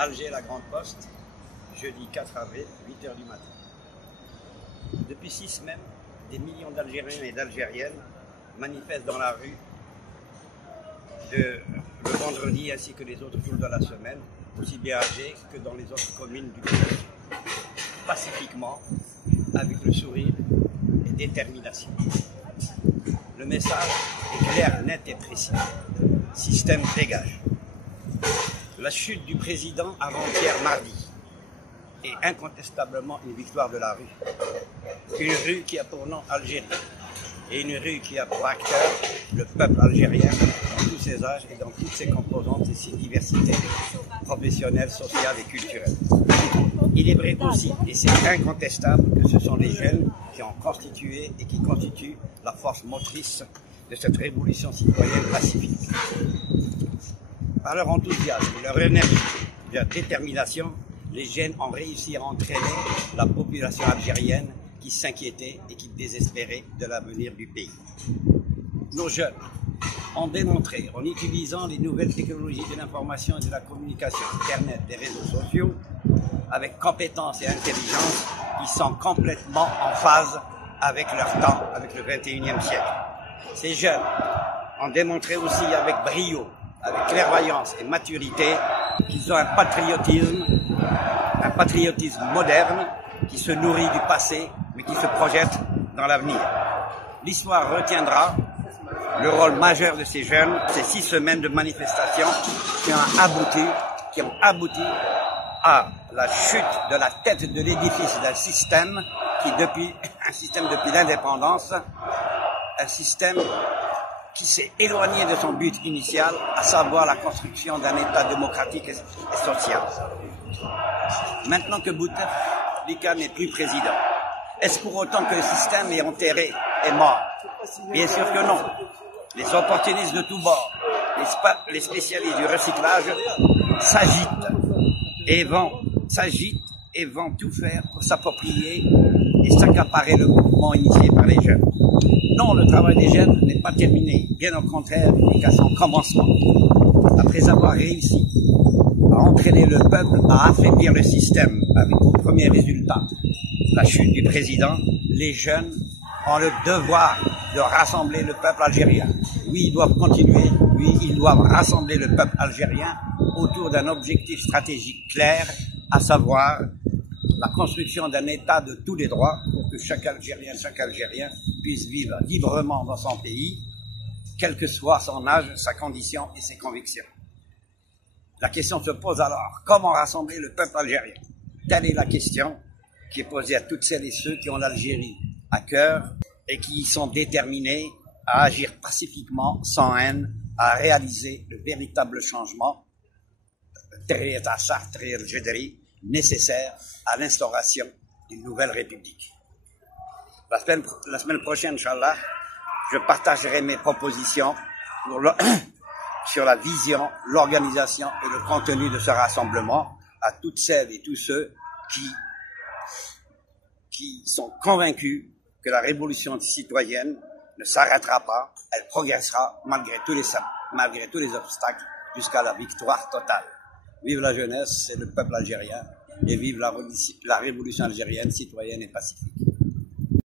Alger, la Grande Poste, jeudi 4 avril, 8 h du matin. Depuis 6 semaines, des millions d'Algériens et d'Algériennes manifestent dans la rue le vendredi ainsi que les autres jours de la semaine, aussi bien à Alger que dans les autres communes du pays. Pacifiquement, avec le sourire et détermination. Le message est clair, net et précis. Système dégage. La chute du président avant-hier mardi est incontestablement une victoire de la rue. Une rue qui a pour nom Algérie et une rue qui a pour acteur le peuple algérien dans tous ses âges et dans toutes ses composantes et ses diversités professionnelles, sociales et culturelles. Il est vrai aussi, et c'est incontestable, que ce sont les jeunes qui ont constitué et qui constituent la force motrice de cette révolution citoyenne pacifique. Par leur enthousiasme, leur énergie, leur détermination, les jeunes ont réussi à entraîner la population algérienne qui s'inquiétait et qui désespérait de l'avenir du pays. Nos jeunes ont démontré, en utilisant les nouvelles technologies de l'information et de la communication, Internet, des réseaux sociaux, avec compétence et intelligence, qui sont complètement en phase avec leur temps, avec le 21e siècle. Ces jeunes ont démontré aussi avec brio, avec clairvoyance et maturité, qu'ils ont un patriotisme moderne qui se nourrit du passé, mais qui se projette dans l'avenir. L'histoire retiendra le rôle majeur de ces jeunes, ces 6 semaines de manifestations qui ont abouti à la chute de la tête de l'édifice d'un système depuis l'indépendance, un système qui s'est éloigné de son but initial, à savoir la construction d'un État démocratique et social. Maintenant que Bouteflika n'est plus président, est-ce pour autant que le système est enterré, est mort? Bien sûr que non. Les opportunistes de tous bords, les spécialistes du recyclage s'agitent et vont tout faire pour s'approprier et s'accaparer le mouvement initié par les jeunes. Non, le travail des jeunes n'est pas terminé, bien au contraire, il n'est qu'à son commencement. Après avoir réussi à entraîner le peuple à affaiblir le système avec pour premier résultat la chute du président, les jeunes ont le devoir de rassembler le peuple algérien. Oui, ils doivent continuer, oui, ils doivent rassembler le peuple algérien autour d'un objectif stratégique clair, à savoir la construction d'un État de tous les droits pour que chaque Algérien puisse vivre librement dans son pays, quel que soit son âge, sa condition et ses convictions. La question se pose alors, comment rassembler le peuple algérien? Telle est la question qui est posée à toutes celles et ceux qui ont l'Algérie à cœur et qui sont déterminés à agir pacifiquement, sans haine, à réaliser le véritable changement nécessaire à l'instauration d'une nouvelle république. La semaine prochaine, Inch'Allah, je partagerai mes propositions sur la vision, l'organisation et le contenu de ce rassemblement à toutes celles et tous ceux qui sont convaincus que la révolution citoyenne ne s'arrêtera pas, elle progressera malgré tous les obstacles jusqu'à la victoire totale. Vive la jeunesse et le peuple algérien et vive la révolution algérienne, citoyenne et pacifique.